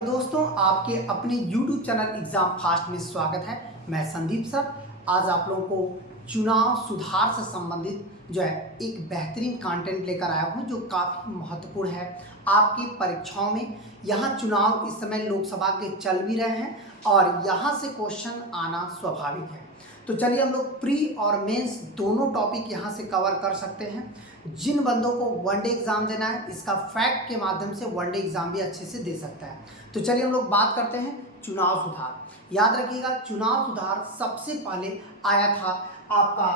दोस्तों, आपके अपने YouTube चैनल एग्जाम फास्ट में स्वागत है। मैं संदीप सर आज आप लोगों को चुनाव सुधार से संबंधित जो है एक बेहतरीन कंटेंट लेकर आया हूं जो काफ़ी महत्वपूर्ण है आपकी परीक्षाओं में। यहां चुनाव इस समय लोकसभा के चल भी रहे हैं और यहां से क्वेश्चन आना स्वाभाविक है। तो चलिए हम लोग प्री और मेंस दोनों टॉपिक यहां से कवर कर सकते हैं। जिन बंदों को वनडे एग्जाम देना है इसका फैक्ट के माध्यम से वनडे एग्जाम भी अच्छे से दे सकता है। तो चलिए हम लोग बात करते हैं चुनाव सुधार। याद रखिएगा, चुनाव सुधार सबसे पहले आया था आपका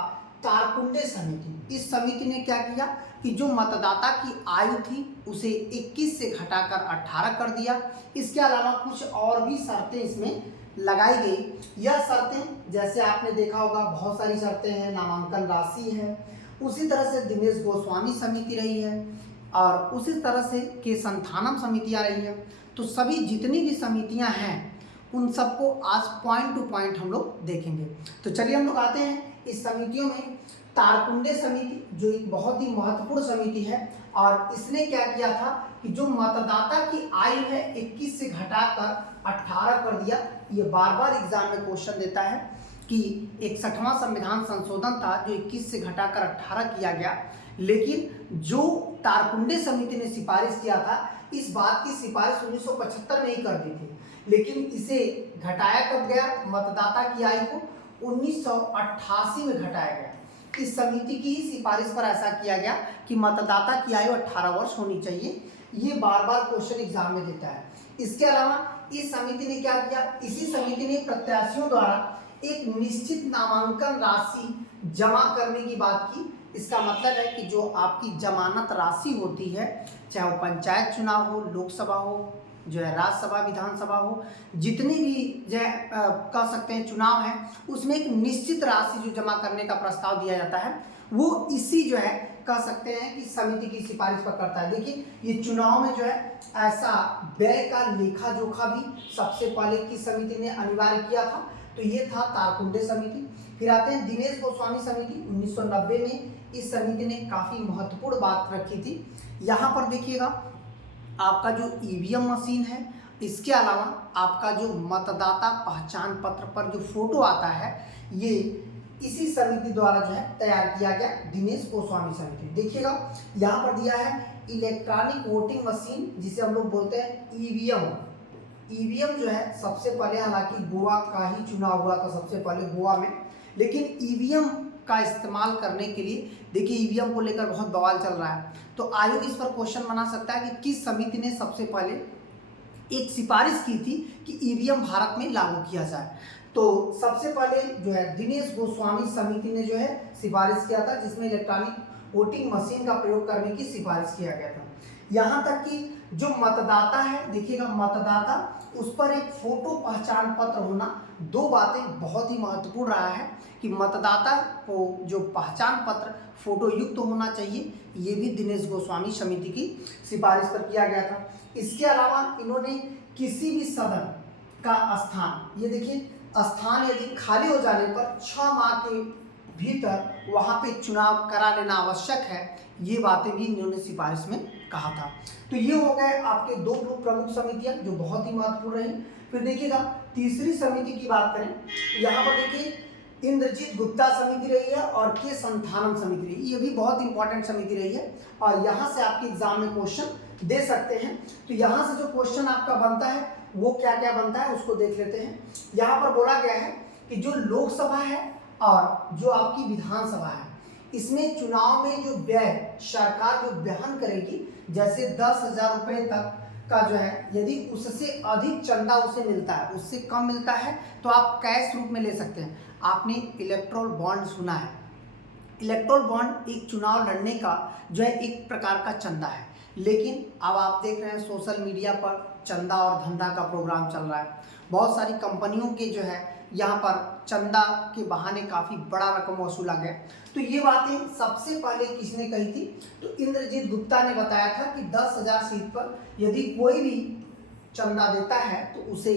तारकुंडे समिति। इस समिति ने क्या किया कि जो मतदाता की आयु थी उसे 21 से घटाकर 18 कर दिया। इसके अलावा कुछ और भी शर्तें इसमें लगाई गई। यह शर्तें जैसे आपने देखा होगा बहुत सारी शर्तें हैं, नामांकन राशि है, उसी तरह से दिनेश गोस्वामी समिति रही है और उसी तरह से के संथानम समितियाँ रही है। तो सभी जितनी भी समितियां हैं उन सबको आज पॉइंट टू पॉइंट हम लोग देखेंगे। तो चलिए हम लोग आते हैं इस समितियों में। तारकुंडे समिति जो एक बहुत ही महत्वपूर्ण समिति है और इसने क्या किया था कि जो मतदाता की आयु है 21 से घटाकर 18 कर दिया। ये बार बार एग्जाम में क्वेश्चन देता है कि 61वां संविधान संशोधन था जो 21 से घटाकर 18 किया गया, लेकिन जो तारकुंडे समिति ने सिफारिश किया था इस बात की सिफारिश 1975 में ही कर दी थी, लेकिन इसे घटाया कब गया मतदाता की आयु को 1988 में घटाया गया। इस समिति की ही सिफारिश पर ऐसा किया गया कि मतदाता की आयु 18 वर्ष होनी चाहिए। ये बार बार क्वेश्चन एग्जाम में देता है। इसके अलावा इस समिति ने क्या किया, इसी समिति ने प्रत्याशियों द्वारा एक निश्चित नामांकन राशि जमा करने की बात की। इसका मतलब है कि जो आपकी जमानत राशि होती है, चाहे वो पंचायत चुनाव हो, लोकसभा हो, जो है राज्यसभा विधानसभा हो, जितनी भी जो है कह सकते हैं चुनाव है, उसमें एक निश्चित राशि जो जमा करने का प्रस्ताव दिया जाता है वो इसी जो है कह सकते हैं कि समिति की सिफारिश पर करता है। देखिए ये चुनाव में जो है ऐसा व्यय का लेखा जोखा भी सबसे पहले किस समिति ने अनिवार्य किया था, तो ये था तारकुंडे समिति। फिर आते हैं दिनेश गोस्वामी समिति। 1990 में इस समिति ने काफ़ी महत्वपूर्ण बात रखी थी। यहाँ पर देखिएगा आपका जो ईवीएम मशीन है, इसके अलावा आपका जो मतदाता पहचान पत्र पर जो फोटो आता है ये इसी समिति द्वारा जो है तैयार किया गया, दिनेश गोस्वामी समिति। देखिएगा यहाँ पर दिया है इलेक्ट्रॉनिक वोटिंग मशीन जिसे हम लोग बोलते हैं ईवीएम। ईवीएम जो है सबसे पहले, हालांकि गोवा का ही चुनाव हुआ था सबसे पहले गोवा में, लेकिन ईवीएम का इस्तेमाल करने के लिए देखिए ईवीएम को लेकर बहुत बवाल चल रहा है। तो आयोग इस पर क्वेश्चन बना सकता है कि किस समिति ने सबसे पहले एक सिफारिश की थी कि ईवीएम भारत में लागू किया जाए। तो सबसे पहले जो है दिनेश गोस्वामी समिति ने जो है सिफारिश किया था, जिसमें इलेक्ट्रॉनिक वोटिंग मशीन का प्रयोग करने की सिफारिश किया गया था। यहाँ तक कि जो मतदाता है, देखिएगा मतदाता, उस पर एक फोटो पहचान पत्र होना, दो बातें बहुत ही महत्वपूर्ण रहा है कि मतदाता को जो पहचान पत्र फोटो युक्त तो होना चाहिए। ये भी दिनेश गोस्वामी समिति की सिफारिश पर किया गया था। इसके अलावा इन्होंने किसी भी सदन का स्थान, ये देखिए स्थान यदि खाली हो जाने पर 6 माह के भीतर वहाँ पे चुनाव करा लेना आवश्यक है, ये बातें भी इन्होंने सिफारिश में कहा था। तो ये हो गए आपके दो प्रमुख समितियां जो बहुत ही महत्वपूर्ण रही। फिर देखिएगा तीसरी समिति की बात करें, यहाँ पर देखिए इंद्रजीत गुप्ता समिति रही है और के संथानम समिति रही है। ये भी बहुत इंपॉर्टेंट समिति रही है और यहाँ से आपके एग्जाम में क्वेश्चन दे सकते हैं। तो यहाँ से जो क्वेश्चन आपका बनता है वो क्या क्या बनता है उसको देख लेते हैं। यहाँ पर बोला गया है कि जो लोकसभा है और जो आपकी विधानसभा है, इसमें चुनाव में जो व्यय सरकार जो वहन करेगी, जैसे 10,000 रुपये तक का जो है, यदि उससे अधिक चंदा उसे मिलता है, उससे कम मिलता है तो आप कैश रूप में ले सकते हैं। आपने इलेक्टोरल बॉन्ड सुना है, इलेक्टोरल बॉन्ड एक चुनाव लड़ने का जो है एक प्रकार का चंदा है, लेकिन अब आप देख रहे हैं सोशल मीडिया पर चंदा और धंधा का प्रोग्राम चल रहा है। बहुत सारी कंपनियों के जो है यहाँ पर चंदा के बहाने काफ़ी बड़ा रकम वसूला गया। तो ये बातें सबसे पहले किसने कही थी, तो इंद्रजीत गुप्ता ने बताया था कि 10,000 सीट पर यदि कोई भी चंदा देता है तो उसे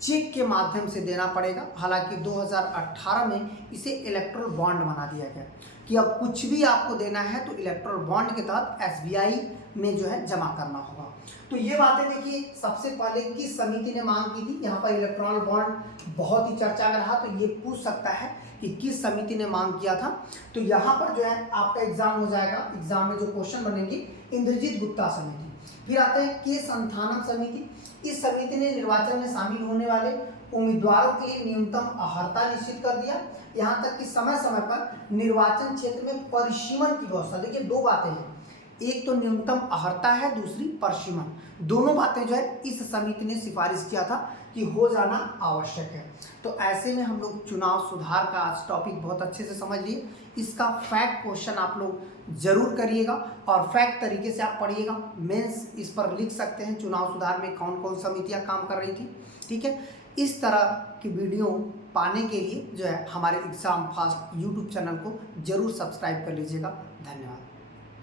चेक के माध्यम से देना पड़ेगा। हालांकि 2018 में इसे इलेक्टोरल बॉन्ड बना दिया गया कि अब कुछ भी आपको देना है तो इलेक्टोरल बॉन्ड के तहत एसबीआई में जो है जमा करना होगा। तो ये बातें देखिए, सबसे पहले किस समिति ने मांग की थी, यहाँ पर इलेक्ट्रॉनल बॉन्ड बहुत ही चर्चा में रहा, तो ये पूछ सकता है कि किस समिति ने मांग किया था। तो यहाँ पर जो है आपका एग्जाम हो जाएगा, एग्जाम में जो क्वेश्चन बनेंगे, इंद्रजीत गुप्ता समिति। फिर आते हैं के संथानम समिति। इस समिति ने निर्वाचन में शामिल होने वाले उम्मीदवारों के लिए न्यूनतम अर्हता निश्चित कर दिया, यहाँ तक कि समय समय पर निर्वाचन क्षेत्र में परिसीमन की व्यवस्था। देखिए दो बातें हैं, एक तो न्यूनतम अर्हता है, दूसरी परिसीमन। दोनों बातें जो है इस समिति ने सिफारिश किया था कि हो जाना आवश्यक है। तो ऐसे में हम लोग चुनाव सुधार का आज टॉपिक बहुत अच्छे से समझ लिए। इसका फैक्ट क्वेश्चन आप लोग जरूर करिएगा और फैक्ट तरीके से आप पढ़िएगा। मेंस इस पर लिख सकते हैं चुनाव सुधार में कौन कौन समितियां काम कर रही थी, ठीक है। इस तरह की वीडियो पाने के लिए जो है हमारे एग्जाम फास्ट यूट्यूब चैनल को जरूर सब्सक्राइब कर लीजिएगा। धन्यवाद।